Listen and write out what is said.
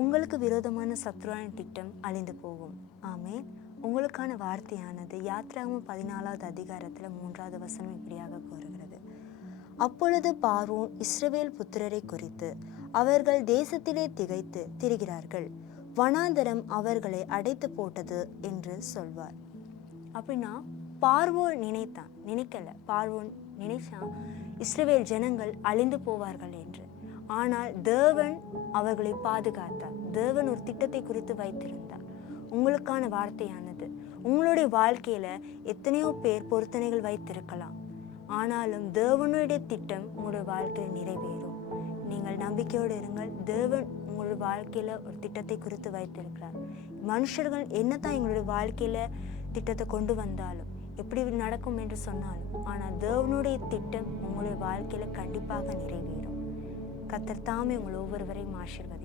உங்களுக்கு விரோதமான சத்ருவான திட்டம் அழிந்து போகும். ஆமென். உங்களுக்கான வார்த்தையானது யாத்ராகமம் 14வது அதிகாரத்தில் 3வது வசனம் இப்படியாக கூறுகிறது. அப்பொழுது பார்வோன் இஸ்ரவேல் புத்திரரை குறித்து, அவர்கள் தேசத்திலே திகைத்து திரிகிறார்கள், வனாந்தரம் அவர்களை அடைத்து போட்டது என்று சொல்வார். அப்படின்னா பார்வோன் பார்வோன் நினைச்சான் இஸ்ரவேல் ஜனங்கள் அழிந்து போவார்கள் என்று. ஆனால் தேவன் அவர்களை பாதுகாத்தார். தேவன் ஒரு திட்டத்தை குறித்து வைத்திருந்தார். உங்களுக்கான வார்த்தையானது, உங்களுடைய வாழ்க்கையில எத்தனையோ பேர் பொருத்தனைகள் வைத்திருக்கலாம், ஆனாலும் தேவனுடைய திட்டம் உங்களுடைய வாழ்க்கையில் நிறைவேறும். நீங்கள் நம்பிக்கையோடு இருங்கள். தேவன் உங்களுடைய வாழ்க்கையில ஒரு திட்டத்தை குறித்து வைத்திருக்கிறார். மனுஷர்கள் என்னதான் எங்களுடைய வாழ்க்கையில திட்டத்தை கொண்டு வந்தாலும், எப்படி நடக்கும் என்று சொன்னாலும், ஆனால் தேவனுடைய திட்டம் உங்களுடைய வாழ்க்கையில கண்டிப்பாக நிறைவேறும். கர்த்தர் தாமே உங்கள் ஒவ்வொருவரையும் ஆசீர்வதிப்பார்.